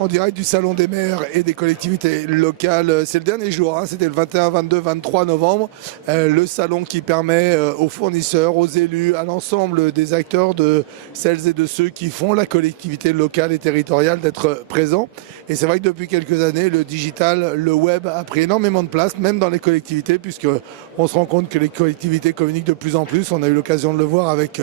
en direct du Salon des maires et des collectivités locales. C'est le dernier jour, hein, c'était le 21, 22, 23 novembre. Le salon qui permet aux fournisseurs, aux élus, à l'ensemble des acteurs, de celles et de ceux qui font la collectivité locale et territoriale d'être présents. Et c'est vrai que depuis quelques années, le digital, le web a pris énormément de place, même dans les collectivités, puisqu'on se rend compte que les collectivités communiquent de plus en plus. On a eu l'occasion de le voir avec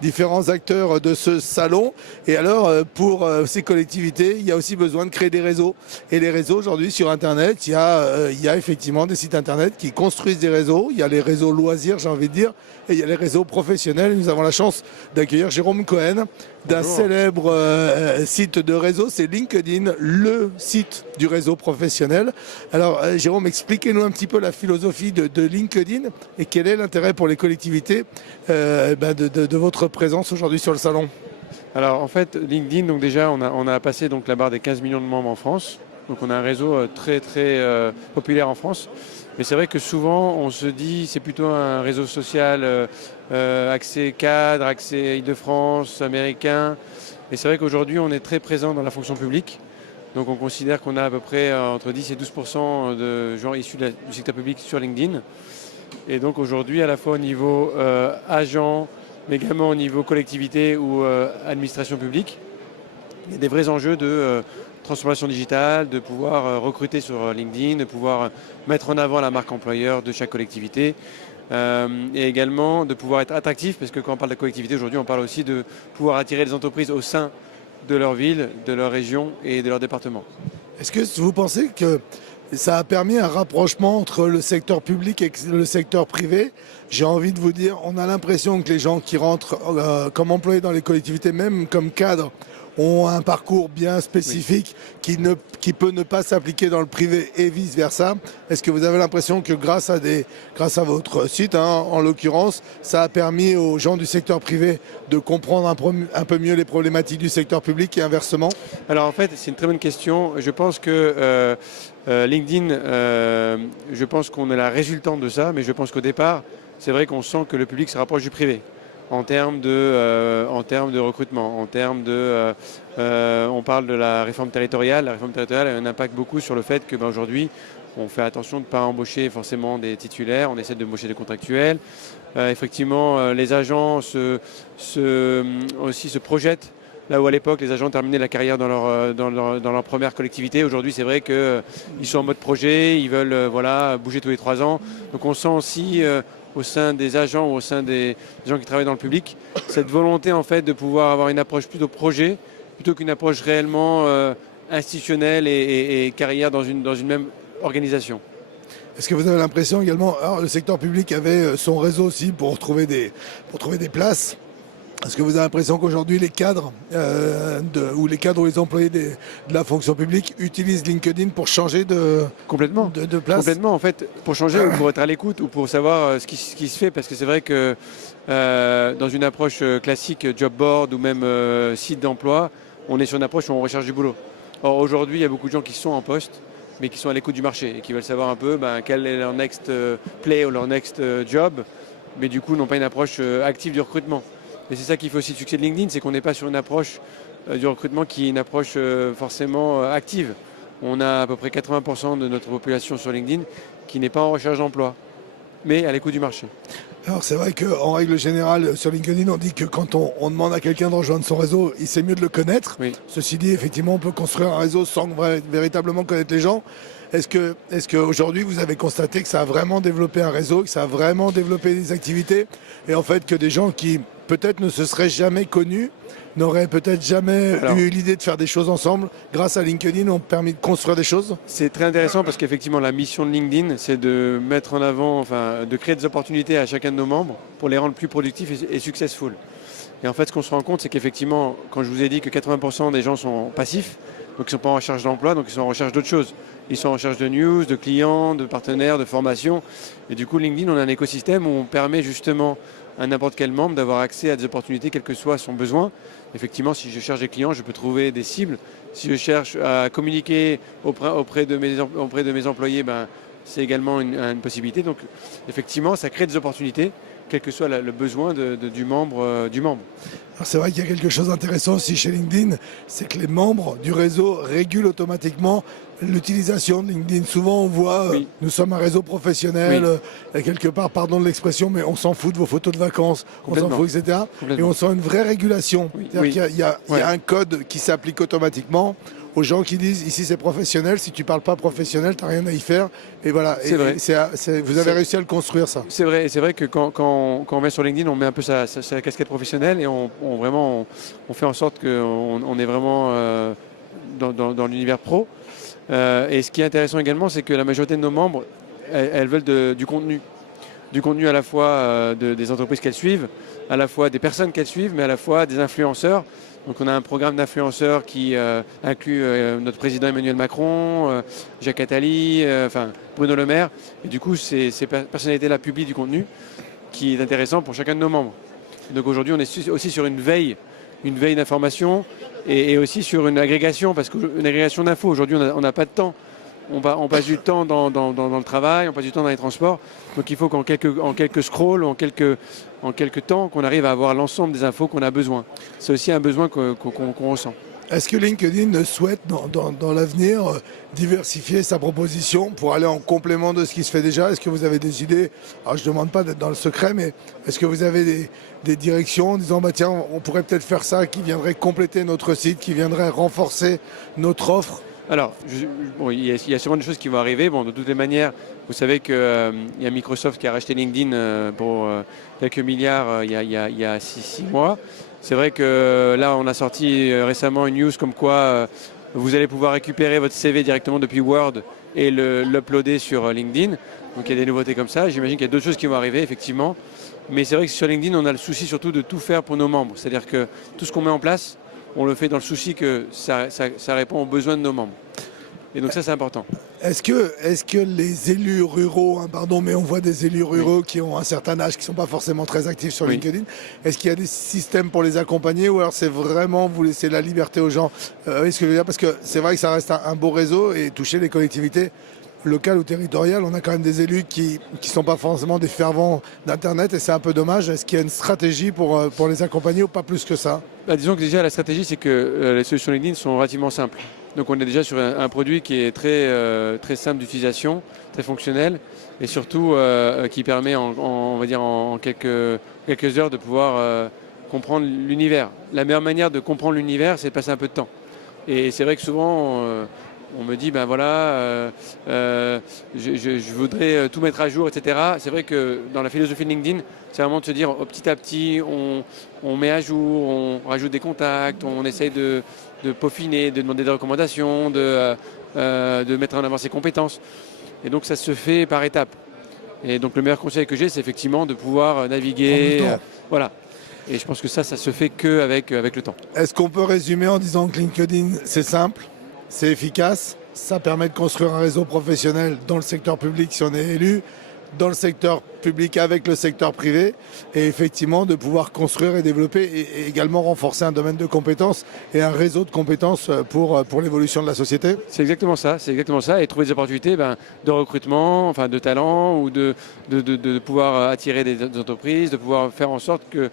différents acteurs de ce salon. Et alors, pour ces collectivités, il y a aussi besoin de créer des réseaux. Et les réseaux, aujourd'hui, sur Internet, il y a effectivement des sites Internet qui construisent des réseaux. Il y a les réseaux loisirs, j'ai envie de dire, et il y a les réseaux professionnels. Nous avons la chance d'accueillir Jérôme Cohen d'un célèbre site de réseau, c'est LinkedIn, le site du réseau professionnel. Alors, Jérôme, expliquez-nous un petit peu la philosophie de LinkedIn et quel est l'intérêt pour les collectivités de votre présence aujourd'hui sur le salon. Alors en fait, LinkedIn, donc déjà, on a passé donc la barre des 15 millions de membres en France. Donc on a un réseau très populaire en France. Mais c'est vrai que souvent, on se dit c'est plutôt un réseau social accès cadre, accès Île-de-France, américain. Et c'est vrai qu'aujourd'hui, on est très présent dans la fonction publique. Donc on considère qu'on a à peu près entre 10 et 12% de gens issus du secteur public sur LinkedIn. Et donc aujourd'hui, à la fois au niveau agent, mais également au niveau collectivité ou administration publique, il y a des vrais enjeux de transformation digitale, de pouvoir recruter sur LinkedIn, de pouvoir mettre en avant la marque employeur de chaque collectivité et également de pouvoir être attractif, parce que quand on parle de collectivité aujourd'hui, on parle aussi de pouvoir attirer les entreprises au sein de leur ville, de leur région et de leur département. Est-ce que vous pensez que ça a permis un rapprochement entre le secteur public et le secteur privé? J'ai envie de vous dire, on a l'impression que les gens qui rentrent comme employés dans les collectivités, même comme cadres, ont un parcours bien spécifique qui peut ne pas s'appliquer dans le privé et vice-versa. Est-ce que vous avez l'impression que grâce à votre site, hein, en l'occurrence, ça a permis aux gens du secteur privé de comprendre un peu mieux les problématiques du secteur public et inversement? Alors en fait, c'est une très bonne question. Je pense que LinkedIn, je pense qu'on est la résultante de ça, mais je pense qu'au départ, c'est vrai qu'on sent que le public se rapproche du privé. En termes de recrutement, on parle de la réforme territoriale. La réforme territoriale a un impact beaucoup sur le fait que aujourd'hui, on fait attention de ne pas embaucher forcément des titulaires, on essaie d'embaucher des contractuels. Effectivement, les agents aussi se projettent. Là où à l'époque, les agents terminaient la carrière dans leur première collectivité, aujourd'hui, c'est vrai qu'ils sont en mode projet, ils veulent bouger tous les 3 ans. Donc on sent aussi au sein des agents ou au sein des gens qui travaillent dans le public, cette volonté en fait de pouvoir avoir une approche plutôt projet, plutôt qu'une approche réellement institutionnelle et carrière dans une même organisation. Est-ce que vous avez l'impression également, alors le secteur public avait son réseau aussi pour trouver des places? Est-ce que vous avez l'impression qu'aujourd'hui les cadres ou les employés de la fonction publique utilisent LinkedIn pour changer de place? Complètement, en fait, pour changer ou pour être à l'écoute ou pour savoir ce qui se fait, parce que c'est vrai que dans une approche classique job board ou même site d'emploi, on est sur une approche où on recherche du boulot. Or aujourd'hui, il y a beaucoup de gens qui sont en poste, mais qui sont à l'écoute du marché et qui veulent savoir un peu quel est leur next play ou leur next job, mais du coup n'ont pas une approche active du recrutement. Et c'est ça qui fait aussi le succès de LinkedIn, c'est qu'on n'est pas sur une approche du recrutement qui est une approche forcément active. On a à peu près 80% de notre population sur LinkedIn qui n'est pas en recherche d'emploi, mais à l'écoute du marché. Alors c'est vrai qu'en règle générale, sur LinkedIn, on dit que quand on demande à quelqu'un de rejoindre son réseau, il sait mieux de le connaître. Oui. Ceci dit, effectivement, on peut construire un réseau sans véritablement connaître les gens. Est-ce qu'aujourd'hui, vous avez constaté que ça a vraiment développé un réseau, que ça a vraiment développé des activités, et en fait que des gens qui peut-être ne se seraient jamais connus, n'auraient peut-être jamais eu l'idée de faire des choses ensemble, grâce à LinkedIn, ont permis de construire des choses? C'est très intéressant parce qu'effectivement, la mission de LinkedIn, c'est de mettre en avant, de créer des opportunités à chacun de nos membres pour les rendre plus productifs et successful. Et en fait, ce qu'on se rend compte, c'est qu'effectivement, quand je vous ai dit que 80% des gens sont passifs, donc ils ne sont pas en recherche d'emploi, donc ils sont en recherche d'autres choses. Ils sont en recherche de news, de clients, de partenaires, de formation. Et du coup, LinkedIn, on a un écosystème où on permet justement à n'importe quel membre d'avoir accès à des opportunités, quel que soit son besoin. Effectivement, si je cherche des clients, je peux trouver des cibles. Si je cherche à communiquer auprès de mes employés, c'est également une possibilité. Donc, effectivement, ça crée des opportunités. quel que soit le besoin du membre. Alors c'est vrai qu'il y a quelque chose d'intéressant aussi chez LinkedIn, c'est que les membres du réseau régulent automatiquement l'utilisation de LinkedIn. Souvent on voit, Oui. nous sommes un réseau professionnel, et quelque part, pardon de l'expression, mais on s'en fout de vos photos de vacances, on s'en fout, etc. Et on sent une vraie régulation. Oui. C'est-à-dire qu'il y a un code qui s'applique automatiquement aux gens qui disent ici c'est professionnel, si tu parles pas professionnel, tu n'as rien à y faire. Et voilà, C'est vrai. Vous avez réussi à le construire ça. C'est vrai que quand on met sur LinkedIn, on met un peu sa casquette professionnelle et on fait en sorte qu'on est vraiment dans l'univers pro. Et ce qui est intéressant également, c'est que la majorité de nos membres, elles veulent du contenu. Du contenu à la fois des entreprises qu'elles suivent, à la fois des personnes qu'elles suivent, mais à la fois des influenceurs. Donc on a un programme d'influenceurs qui inclut notre président Emmanuel Macron, Jacques Attali, Bruno Le Maire. Et du coup, ces personnalités-là publient du contenu qui est intéressant pour chacun de nos membres. Et donc aujourd'hui, on est aussi sur une veille d'information et aussi sur une agrégation, parce qu'une agrégation d'infos, aujourd'hui, on n'a pas de temps. On passe du temps dans le travail, on passe du temps dans les transports. Donc il faut qu'en quelques scrolls, en quelques temps, qu'on arrive à avoir l'ensemble des infos qu'on a besoin. C'est aussi un besoin qu'on ressent. Est-ce que LinkedIn souhaite dans l'avenir diversifier sa proposition pour aller en complément de ce qui se fait déjà? Est-ce que vous avez des idées? Alors je ne demande pas d'être dans le secret, mais est-ce que vous avez des directions en disant bah tiens, on pourrait peut-être faire ça qui viendrait compléter notre site, qui viendrait renforcer notre offre? Alors, il y a sûrement des choses qui vont arriver. Bon, de toutes les manières, vous savez qu'il y a Microsoft qui a racheté LinkedIn pour quelques milliards il y a 6 mois. C'est vrai que là, on a sorti récemment une news comme quoi vous allez pouvoir récupérer votre CV directement depuis Word et l'uploader sur LinkedIn. Donc il y a des nouveautés comme ça. J'imagine qu'il y a d'autres choses qui vont arriver, effectivement. Mais c'est vrai que sur LinkedIn, on a le souci surtout de tout faire pour nos membres. C'est-à-dire que tout ce qu'on met en place, on le fait dans le souci que ça répond aux besoins de nos membres. Et donc ça, c'est important. Est-ce que les élus ruraux, pardon, mais on voit des élus ruraux qui ont un certain âge, qui ne sont pas forcément très actifs sur LinkedIn, est-ce qu'il y a des systèmes pour les accompagner ou alors c'est vraiment vous laisser la liberté aux gens? Ce que je veux dire, parce que c'est vrai que ça reste un beau réseau et toucher les collectivités locales ou territoriales, on a quand même des élus qui ne sont pas forcément des fervents d'Internet et c'est un peu dommage. Est-ce qu'il y a une stratégie pour les accompagner ou pas plus que ça? Disons que déjà la stratégie, c'est que les solutions LinkedIn sont relativement simples. Donc on est déjà sur un produit qui est très simple d'utilisation, très fonctionnel et surtout qui permet on va dire en quelques heures de pouvoir comprendre l'univers. La meilleure manière de comprendre l'univers, c'est de passer un peu de temps. Et c'est vrai que souvent on me dit je voudrais tout mettre à jour, etc. C'est vrai que dans la philosophie de LinkedIn, c'est vraiment de se dire petit à petit, on met à jour, on rajoute des contacts, on essaye de peaufiner, de demander des recommandations, de mettre en avant ses compétences. Et donc ça se fait par étapes. Et donc le meilleur conseil que j'ai, c'est effectivement de pouvoir naviguer. Voilà. Et je pense que ça se fait qu'avec le temps. Est-ce qu'on peut résumer en disant que LinkedIn, c'est simple, c'est efficace, ça permet de construire un réseau professionnel dans le secteur public si on est élu, dans le secteur public avec le secteur privé et effectivement de pouvoir construire et développer et également renforcer un domaine de compétences et un réseau de compétences pour l'évolution de la société? C'est exactement ça, et trouver des opportunités de recrutement, de talent ou de pouvoir attirer des entreprises, de pouvoir faire en sorte que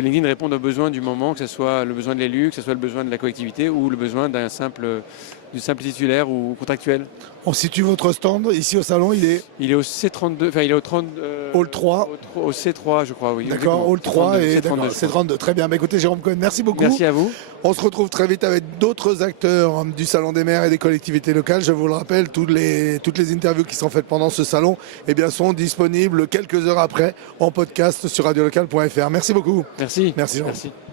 LinkedIn réponde aux besoins du moment, que ce soit le besoin de l'élu, que ce soit le besoin de la collectivité ou le besoin du simple titulaire ou contractuel. On situe votre stand ici au salon, il est au C32, il est au 30... Hall 3. Au C3, je crois, oui. D'accord, Hall 3 et C32. Très bien. Écoutez, Jérôme Cohen, merci beaucoup. Merci à vous. On se retrouve très vite avec d'autres acteurs du Salon des maires et des collectivités locales. Je vous le rappelle, toutes les interviews qui sont faites pendant ce salon sont disponibles quelques heures après en podcast sur radiolocal.fr. Merci beaucoup. Merci. Merci, Jérôme. Merci.